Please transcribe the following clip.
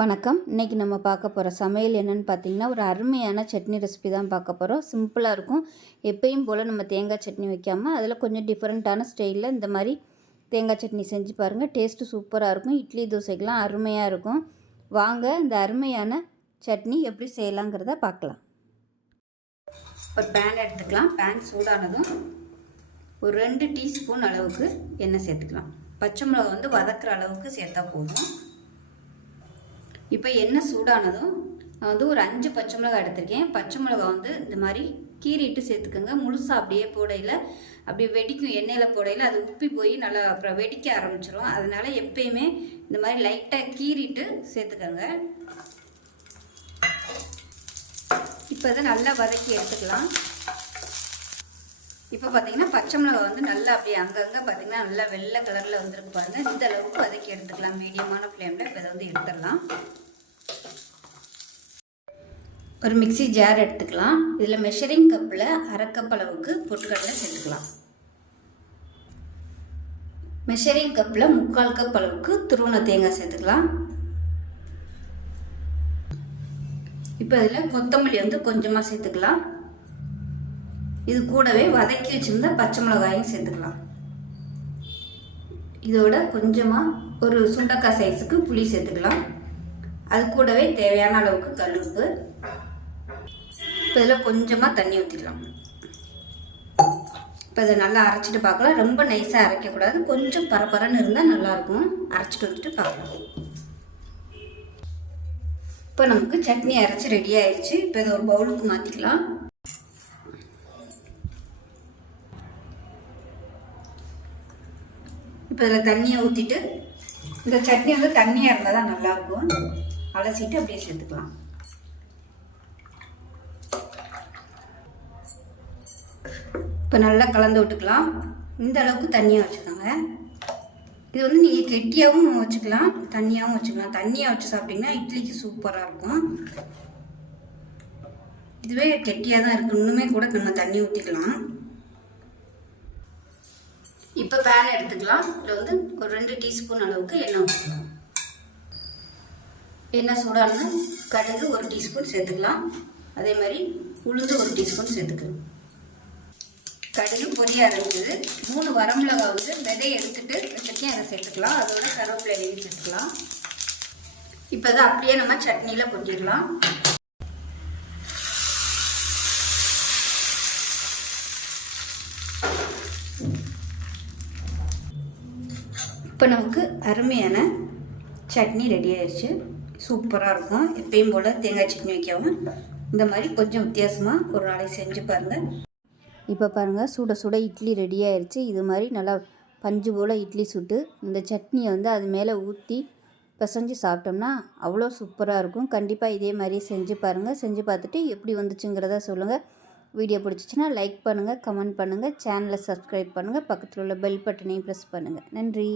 வணக்கம். இன்றைக்கி நம்ம பார்க்க போகிற சமையல் என்னென்னு பார்த்தீங்கன்னா ஒரு அருமையான சட்னி ரெசிபி தான் பார்க்க போகிறோம் சிம்பிளாக இருக்கும். எப்பயும் போல் நம்ம தேங்காய் சட்னி வைக்காமல் அதில் கொஞ்சம் டிஃப்ரெண்ட்டான ஸ்டைலில் இந்த மாதிரி தேங்காய் சட்னி செஞ்சு பாருங்கள் டேஸ்ட்டு சூப்பராக இருக்கும். இட்லி தோசைக்கெலாம் அருமையாக இருக்கும். வாங்க இந்த அருமையான சட்னி எப்படி செய்யலாங்கிறத பார்க்கலாம். ஒரு பேன் எடுத்துக்கலாம். பேன் சூடானதும் ஒரு ரெண்டு டீஸ்பூன் அளவுக்கு எண்ணெய் சேர்த்துக்கலாம். பச்சை மிளகா வந்து வதக்குற அளவுக்கு சேர்த்தா போதும். இப்போ எண்ணெய் சூடானதும் நான் வந்து ஒரு அஞ்சு பச்சை மிளகாய் எடுத்திருக்கேன். பச்சை மிளகா வந்து இந்த மாதிரி கீறிட்டு சேர்த்துக்கோங்க. முழுசாக அப்படியே போடையில் அப்படியே வெடிக்கும் எண்ணெயில் போடையில் அது உப்பி போய் நல்லா அப்புறம் வெடிக்க ஆரம்பிச்சிடும் அதனால் எப்பயுமே இந்த மாதிரி லைட்டாக கீறிட்டு சேர்த்துக்கோங்க. இப்போ இதை நல்லா வதக்கி எடுத்துக்கலாம். இப்போ பார்த்தீங்கன்னா பச்சை மிளகா வந்து நல்லா அப்படியே அங்கங்கே பார்த்தீங்கன்னா நல்லா வெள்ளை கலரில் வந்துருக்கு பாருங்கள் இந்த அளவுக்கு வதக்கி எடுத்துக்கலாம். மீடியமான ஃப்ளேமில் இப்போ இதை வந்து எடுத்துடலாம். ஒரு மிக்சி ஜார் எடுத்துக்கலாம். இதில் மெஷரிங் கப்பில் அரைக்கப் அளவுக்கு பொட்டுக்கடலை சேர்த்துக்கலாம். மெஷரிங் கப்பில் முக்கால் கப் அளவுக்கு துருவண தேங்காய் சேர்த்துக்கலாம். இப்போ இதில் கொத்தமல்லி வந்து கொஞ்சமாக சேர்த்துக்கலாம். இது கூடவே வதக்கி வச்சுருந்த பச்சை மிளகாயும் சேர்த்துக்கலாம். இதோட கொஞ்சமாக ஒரு சுண்டக்காய் சைஸுக்கு புளி சேர்த்துக்கலாம். அது கூடவே தேவையான அளவுக்கு கல்லுப்பு இப்போ இதில் கொஞ்சமாக தண்ணி ஊற்றிக்கலாம் இப்போ இதை நல்லா அரைச்சிட்டு பார்க்கலாம். ரொம்ப நைஸாக அரைக்கக்கூடாது. கொஞ்சம் பரபரன்னு இருந்தால் நல்லாயிருக்கும். அரைச்சிட்டு வந்துட்டு பார்க்கலாம். இப்போ நமக்கு சட்னி அரைச்சி ரெடி ஆயிடுச்சு இப்போ இதை ஒரு பவுலுக்கு மாற்றிக்கலாம் இப்போ இதில் தண்ணியை ஊற்றிட்டு இந்த சட்னி வந்து தண்ணியாக இருந்தால் தான் நல்லாயிருக்கும். அலசிட்டு அப்படியே சேர்த்துக்கலாம். இப்போ நல்லா கலந்து விட்டுக்கலாம். இந்த அளவுக்கு தண்ணியாக வச்சுக்கோங்க. இது வந்து நீங்கள் கெட்டியாகவும் வச்சுக்கலாம் தண்ணியாகவும் வச்சுக்கலாம். தண்ணியாக வச்சு சாப்பிட்டிங்கன்னா இட்லிக்கு சூப்பராக இருக்கும். இதுவே கெட்டியாக தான் இருக்குது இன்னுமே கூட நம்ம தண்ணி ஊற்றிக்கலாம் இப்போ பேன் எடுத்துக்கலாம். இதில் வந்து ஒரு ரெண்டு டீஸ்பூன் அளவுக்கு எண்ணெய் ஊற்றிக்கலாம் எண்ணெய் சூடானது கடுகு ஒரு டீஸ்பூன் சேர்த்துக்கலாம். அதே மாதிரி உளுந்து ஒரு டீஸ்பூன் சேர்த்துக்கலாம். கடுகு பொரிய இருந்தது மூணு வரமிளகா வந்து விதையை எடுத்துட்டு வச்சுருக்கேன் அதை சேர்த்துக்கலாம். அதோட கருவேப்பிலையும் சேர்த்துக்கலாம். இப்போ அதை அப்படியே நம்ம சட்னியில் கொட்டிடலாம் இப்போ நமக்கு அருமையான சட்னி ரெடி ஆயிடுச்சு சூப்பராக இருக்கும். எப்பயும் போல் தேங்காய் சட்னி வைக்காமல் இந்த மாதிரி கொஞ்சம் வித்தியாசமாக ஒரு நாளைக்கு செஞ்சு பாருங்கள் இப்போ பாருங்கள் சுட சுட இட்லி ரெடி ஆயிடுச்சு இது மாதிரி நல்லா பஞ்சு போல் இட்லி சுட்டு இந்த சட்னியை வந்து அது மேலே ஊற்றி பிசைஞ்சு சாப்பிட்டோம்னா அவ்வளோ சூப்பராக இருக்கும். கண்டிப்பாக இதே மாதிரி செஞ்சு பாருங்கள் செஞ்சு பார்த்துட்டு எப்படி வந்துச்சுங்கிறத சொல்லுங்கள் வீடியோ பிடிச்சிச்சின்னா லைக் பண்ணுங்கள் கமெண்ட் பண்ணுங்கள் சேனலை சப்ஸ்கிரைப் பண்ணுங்கள் பக்கத்தில் உள்ள பெல் பட்டனையும் ப்ரெஸ் பண்ணுங்கள் நன்றி.